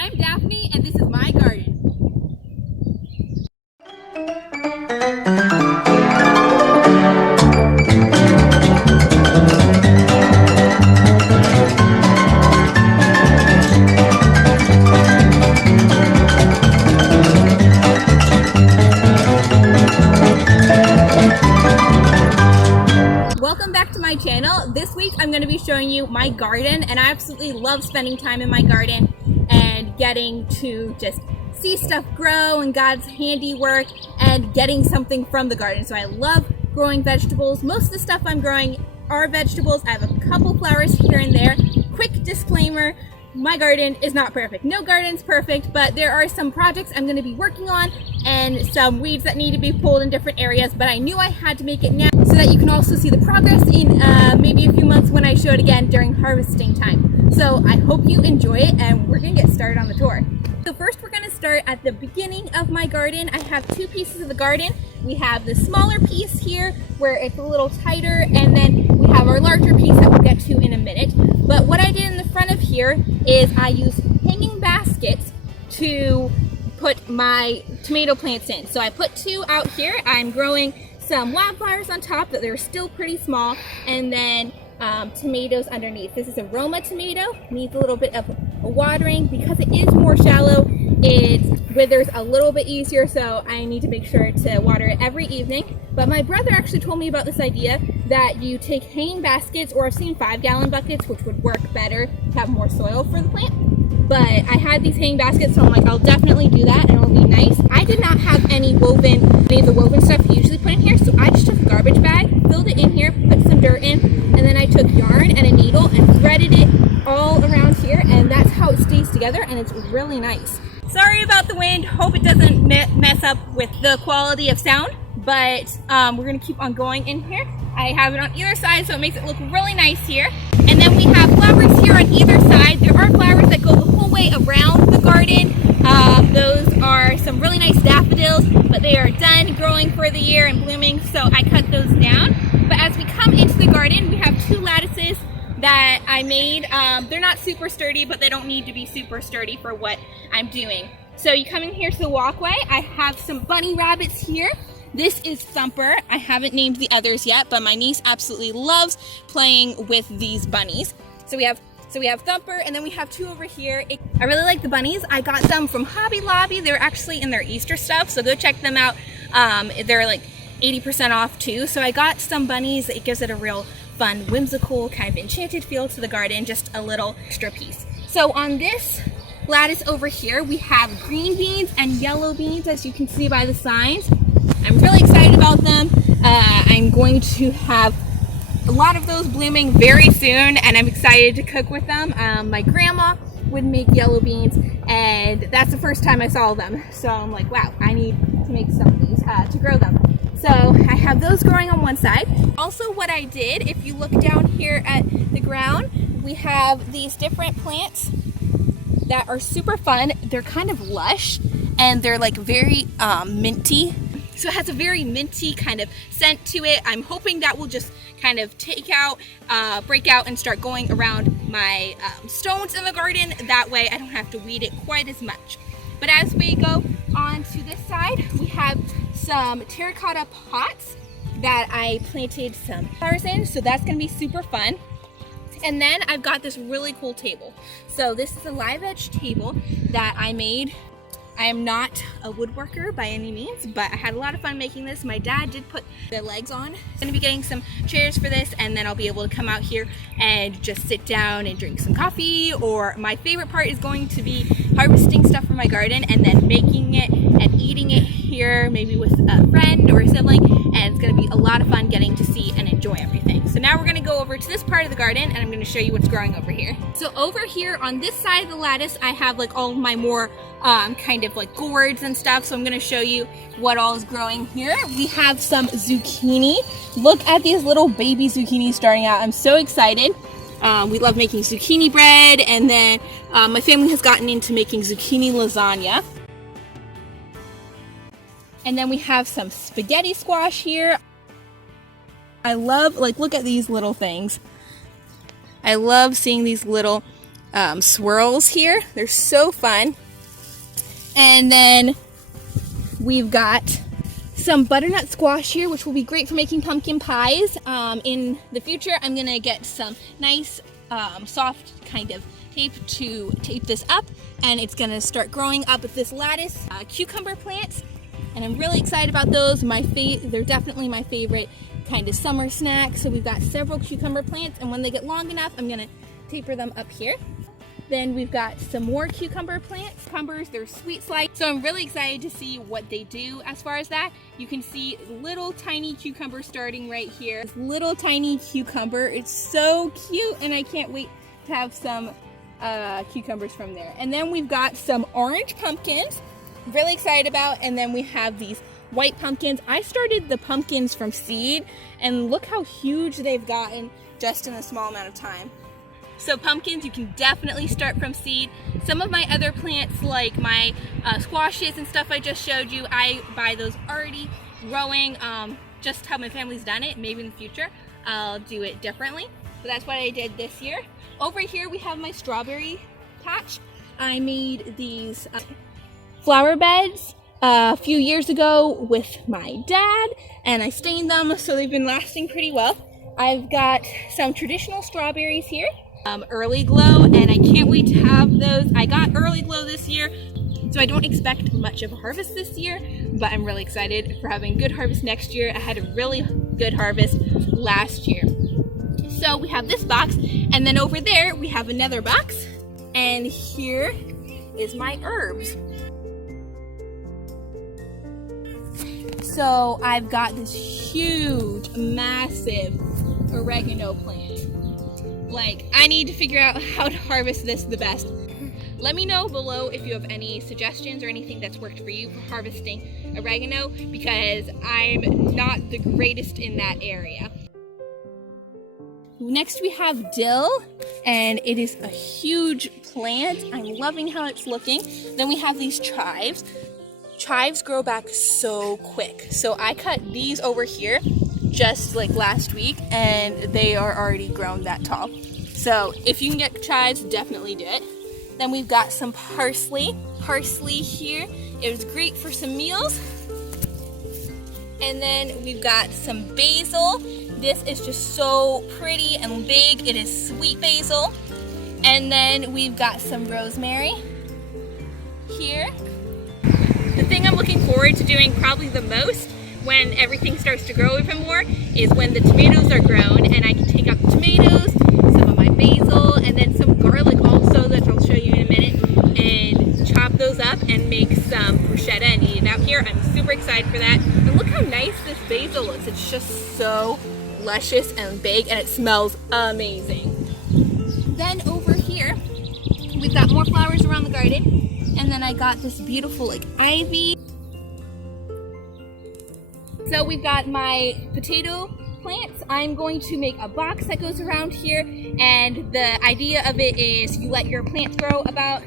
I'm Daphne and this is my garden. Welcome back to my channel. This week I'm going to be showing you my garden, and I absolutely love spending time in my garden and getting to just see stuff grow and God's handiwork and getting something from the garden. So I love growing vegetables. Most of the stuff I'm growing are vegetables. I have a couple flowers here and there. Quick disclaimer, my garden is not perfect. No garden's perfect, but there are some projects I'm going to be working on and some weeds that need to be pulled in different areas, but I knew I had to make it now so that you can also see the progress in maybe a few months when I show it again during harvesting time. So I hope you enjoy it, and we're going to get started on the tour. So first we're going to start at the beginning of my garden. I have two pieces of the garden. We have the smaller piece here where it's a little tighter, and then we have our larger piece that we'll get to in a minute. But what I did in the front of here is I used hanging baskets to put my tomato plants in. So I put two out here. I'm growing some wildflowers on top that they're still pretty small, and then tomatoes underneath. This is a Roma tomato, needs a little bit of watering because it is more shallow. It withers a little bit easier, so I need to make sure to water it every evening. But my brother actually told me about this idea that you take hanging baskets, or I've seen 5-gallon buckets, which would work better to have more soil for the plant. But I had these hanging baskets, so I'm like, I'll definitely do that and it'll be nice. I did not have any of the woven stuff you usually put in here, so I just took a garbage bag, filled it in here, put some dirt in, and then I took yarn and a needle and threaded it all around here, and that's how it stays together, and it's really nice. Sorry about the wind, hope it doesn't mess up with the quality of sound, but we're gonna keep on going in here. I have it on either side, so it makes it look really nice here. And then we have flowers here on either side. There are flowers that go the whole way around the garden. Those are some really nice daffodils, but they are done growing for the year and blooming, so I cut those down. But as we come into the garden, we have two lattices that I made. They're not super sturdy, but they don't need to be super sturdy for what I'm doing. So you come in here to the walkway. I have some bunny rabbits here. This is Thumper. I haven't named the others yet, but my niece absolutely loves playing with these bunnies. So we have Thumper, and then we have two over here. I really like the bunnies. I got them from Hobby Lobby. They're actually in their Easter stuff, so go check them out. They're like 80% off too. So I got some bunnies. It gives it a real fun, whimsical, kind of enchanted feel to the garden, just a little extra piece. So on this lattice over here, we have green beans and yellow beans, as you can see by the signs. I'm really excited about them. I'm going to have a lot of those blooming very soon, and I'm excited to cook with them. My grandma would make yellow beans, and that's the first time I saw them. So I'm like, wow, I need to make some of these to grow them. So I have those growing on one side. Also, what I did, if you look down here at the ground, we have these different plants that are super fun. They're kind of lush, and they're like very minty. So it has a very minty kind of scent to it. I'm hoping that will just kind of break out and start going around my stones in the garden. That way I don't have to weed it quite as much. But as we go on to this side, we have some terracotta pots that I planted some flowers in. So that's gonna be super fun. And then I've got this really cool table. So this is a live edge table that I made. I am not a woodworker by any means, but I had a lot of fun making this. My dad did put the legs on. I'm gonna be getting some chairs for this, and then I'll be able to come out here and just sit down and drink some coffee, or my favorite part is going to be harvesting stuff from my garden and then making it and eating it here, maybe with a friend or a sibling, and it's gonna be a lot of fun getting to see and enjoy everything. So now we're gonna go over to this part of the garden, and I'm gonna show you what's growing over here. So over here on this side of the lattice, I have like all of my more kind of like gourds and stuff. So I'm going to show you what all is growing here. We have some zucchini. Look at these little baby zucchini starting out. I'm so excited. We love making zucchini bread, and then my family has gotten into making zucchini lasagna. And then we have some spaghetti squash here. I love, like, look at these little things. I love seeing these little swirls here. They're so fun. And then we've got some butternut squash here, which will be great for making pumpkin pies. In the future, I'm gonna get some nice soft kind of tape to tape this up, and it's gonna start growing up with this lattice cucumber plants, and I'm really excited about those. They're definitely my favorite kind of summer snack. So we've got several cucumber plants, and when they get long enough, I'm gonna taper them up here. Then we've got some more cucumber plants. Cucumbers, they're sweet slice. So I'm really excited to see what they do as far as that. You can see little tiny cucumber starting right here. This little tiny cucumber, it's so cute, and I can't wait to have some cucumbers from there. And then we've got some orange pumpkins, really excited about, and then we have these white pumpkins. I started the pumpkins from seed, and look how huge they've gotten just in a small amount of time. So pumpkins, you can definitely start from seed. Some of my other plants, like my squashes and stuff I just showed you, I buy those already growing, just how my family's done it. Maybe in the future I'll do it differently. So that's what I did this year. Over here we have my strawberry patch. I made these flower beds a few years ago with my dad, and I stained them, so they've been lasting pretty well. I've got some traditional strawberries here. Early glow, and I can't wait to have those. I got early glow this year, so I don't expect much of a harvest this year, but I'm really excited for having a good harvest next year. I had a really good harvest last year. So we have this box, and then over there we have another box, and here is my herbs. So I've got this huge, massive oregano plant. Like, I need to figure out how to harvest this the best. Let me know below if you have any suggestions or anything that's worked for you for harvesting oregano, because I'm not the greatest in that area. Next we have dill, and it is a huge plant. I'm loving how it's looking. Then we have these chives. Chives grow back so quick. So I cut these over here just like last week, and they are already grown that tall. So if you can get chives, definitely do it. Then we've got some parsley. Parsley here, it was great for some meals. And then we've got some basil. This is just so pretty and big. It is sweet basil. And then we've got some rosemary here. The thing I'm looking forward to doing probably the most when everything starts to grow even more is when the tomatoes are grown, and I can take out the tomatoes, some of my basil, and then some garlic also that I'll show you in a minute, and chop those up and make some bruschetta and eat it out here. I'm super excited for that. And look how nice this basil looks. It's just so luscious and big, and it smells amazing. Then over here, we've got more flowers around the garden, and then I got this beautiful like ivy. So we've got my potato plants. I'm going to make a box that goes around here, and the idea of it is you let your plants grow about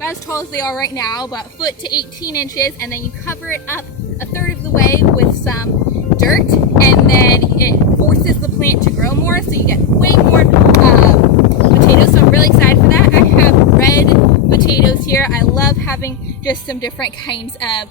as tall as they are right now, about 1 foot to 18 inches, and then you cover it up a third of the way with some dirt, and then it forces the plant to grow more, so you get way more potatoes. So I'm really excited for that. I have red potatoes here. I love having just some different kinds of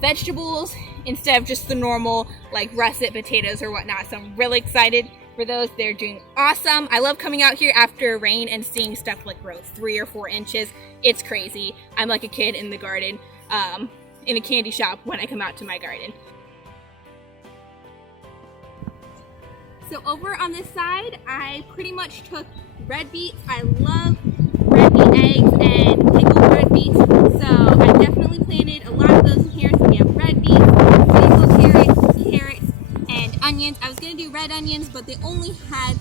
vegetables instead of just the normal like russet potatoes or whatnot. So I'm really excited for those. They're doing awesome. I love coming out here after rain and seeing stuff like grow 3 or 4 inches. It's crazy. I'm like a kid in the garden, in a candy shop when I come out to my garden. So over on this side, I pretty much took red beets. I love red beet eggs and pickled red beets. So I definitely planted a lot of those in here. So we have red beets, basil, carrots, and onions. I was gonna do red onions, but they only had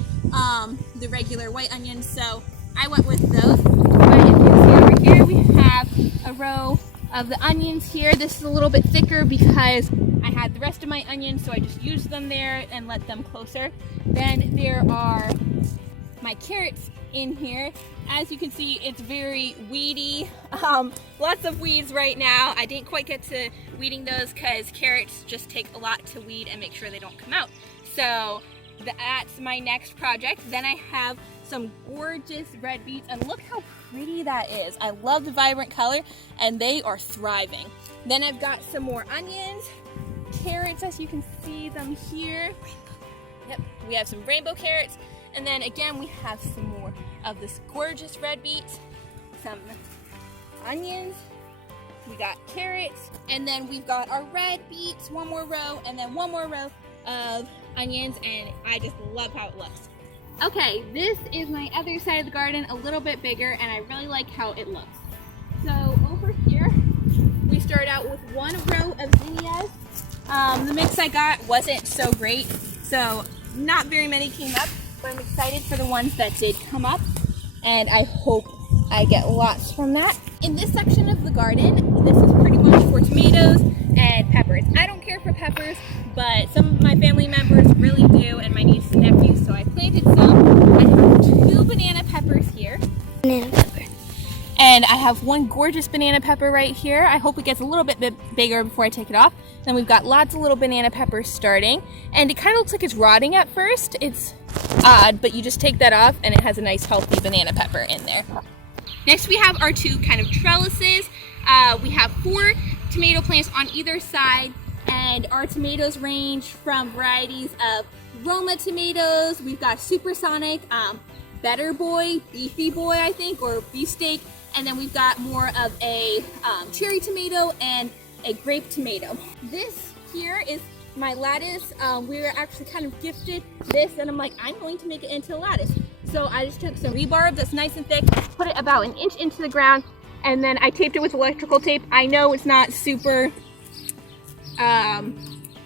the regular white onions, so I went with those. But if you see over here, we have a row of the onions here. This is a little bit thicker because I had the rest of my onions, so I just used them there and let them closer. Then there are my carrots in here. As you can see, it's very weedy. Lots of weeds right now. I didn't quite get to weeding those because carrots just take a lot to weed and make sure they don't come out. So that's my next project. Then I have some gorgeous red beets, and look how pretty that is. I love the vibrant color, and they are thriving. Then I've got some more onions, carrots, as you can see them here. Yep, we have some rainbow carrots, and then again we have some more of this gorgeous red beets, some onions, we got carrots, and then we've got our red beets, one more row, and then one more row of onions, and I just love how it looks. Okay, this is my other side of the garden, a little bit bigger, and I really like how it looks. So over here, we start out with one row of zinnias. The mix I got wasn't so great, so not very many came up, but I'm excited for the ones that did come up, and I hope I get lots from that. In this section of the garden, this is pretty much for tomatoes and peppers. I don't care for peppers, but some of my family members really do, and my niece and nephews, so I planted some. I have 2 banana peppers here. Banana pepper. And I have one gorgeous banana pepper right here. I hope it gets a little bit bigger before I take it off. Then we've got lots of little banana peppers starting, and it kind of looks like it's rotting at first. It's odd, but you just take that off and it has a nice healthy banana pepper in there. Next we have our 2 kind of trellises. We have 4 tomato plants on either side, and our tomatoes range from varieties of Roma tomatoes. We've got Supersonic, Better Boy, Beefy Boy I think, or Beefsteak, and then we've got more of a cherry tomato and a grape tomato. This here is my lattice. We were actually kind of gifted this, and I'm like, I'm going to make it into a lattice. So I just took some rebarb that's nice and thick, put it about 1 inch into the ground, and then I taped it with electrical tape. I know it's not super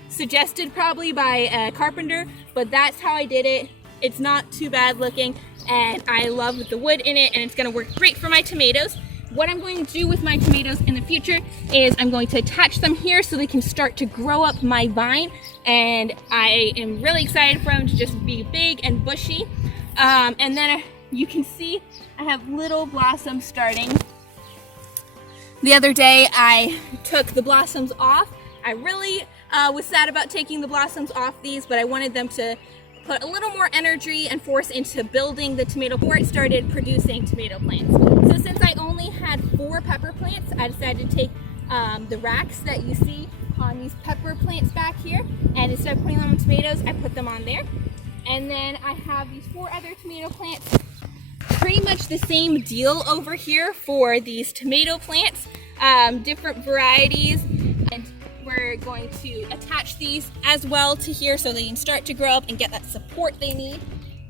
suggested probably by a carpenter, but that's how I did it. It's not too bad looking, and I love the wood in it, and it's gonna work great for my tomatoes. What I'm going to do with my tomatoes in the future is I'm going to attach them here so they can start to grow up my vine, and I am really excited for them to just be big and bushy. And then you can see I have little blossoms starting. The other day I took the blossoms off. I really was sad about taking the blossoms off these, but I wanted them to put a little more energy and force into building the tomato before it started producing tomato plants. So since I only had 4 pepper plants, I decided to take the racks that you see on these pepper plants back here, and instead of putting them on tomatoes, I put them on there. And then I have these 4 other tomato plants. Pretty much the same deal over here for these tomato plants, different varieties, and we're going to attach these as well to here so they can start to grow up and get that support they need.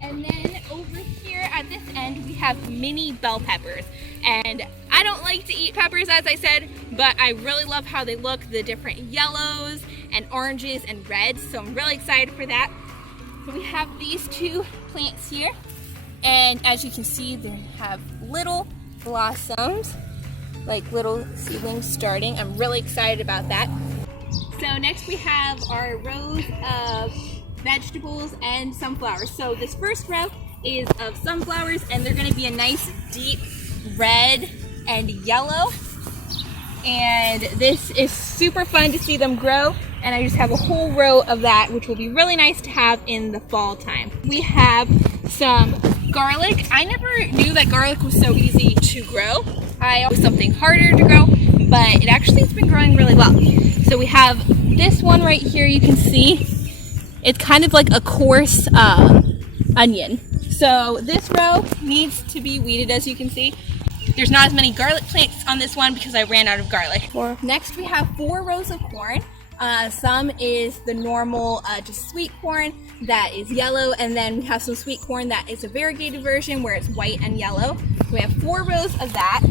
And then over here at this end we have mini bell peppers, and I don't like to eat peppers, as I said, but I really love how they look, the different yellows and oranges and reds, so I'm really excited for that. So we have these 2 plants here, and as you can see they have little blossoms, like little seedlings starting. I'm really excited about that. So next we have our rows of vegetables and sunflowers. So this first row is of sunflowers, and they're going to be a nice deep red and yellow, and this is super fun to see them grow, and I just have a whole row of that, which will be really nice to have in the fall time. We have some garlic. I never knew that garlic was so easy to grow. I always something harder to grow, but it actually has been growing really well. So we have this one right here, you can see it's kind of like a coarse onion. So this row needs to be weeded, as you can see. There's not as many garlic plants on this one because I ran out of garlic. Next we have 4 rows of corn. Some is the normal just sweet corn that is yellow, and then we have some sweet corn that is a variegated version where it's white and yellow. We have 4 rows of that.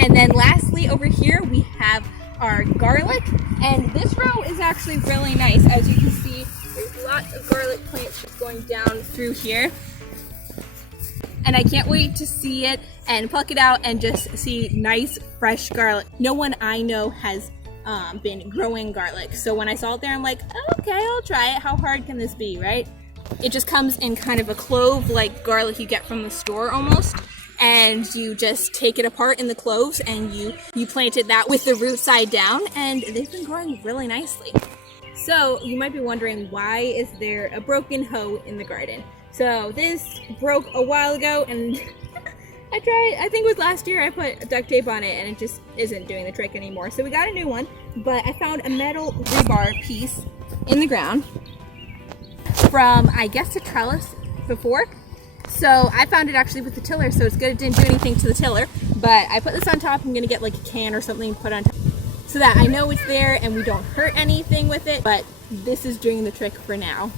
And then lastly over here we have our garlic, and this row is actually really nice. As you can see, there's lots of garlic plants just going down through here, and I can't wait to see it and pluck it out and just see nice fresh garlic. No one I know has been growing garlic, so when I saw it there I'm like, oh, okay, I'll try it. How hard can this be, right? It just comes in kind of a clove like garlic you get from the store almost, and you just take it apart in the cloves and you plant it that with the root side down, and they've been growing really nicely. So you might be wondering, why is there a broken hoe in the garden? So this broke a while ago, and I think it was last year, I put duct tape on it and it just isn't doing the trick anymore. So we got a new one, but I found a metal rebar piece in the ground from, I guess, a trellis before. So I found it actually with the tiller, so it's good it didn't do anything to the tiller. But I put this on top. I'm gonna get like a can or something to put on top so that I know it's there and we don't hurt anything with it, but this is doing the trick for now.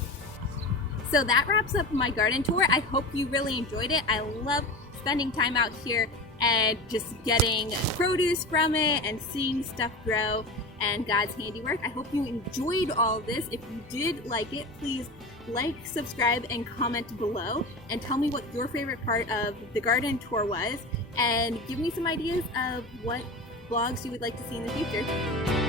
So that wraps up my garden tour. I hope you really enjoyed it. I love spending time out here and just getting produce from it and seeing stuff grow and God's handiwork. I hope you enjoyed all of this. If you did like it, please like, subscribe, and comment below and tell me what your favorite part of the garden tour was, and give me some ideas of what vlogs you would like to see in the future.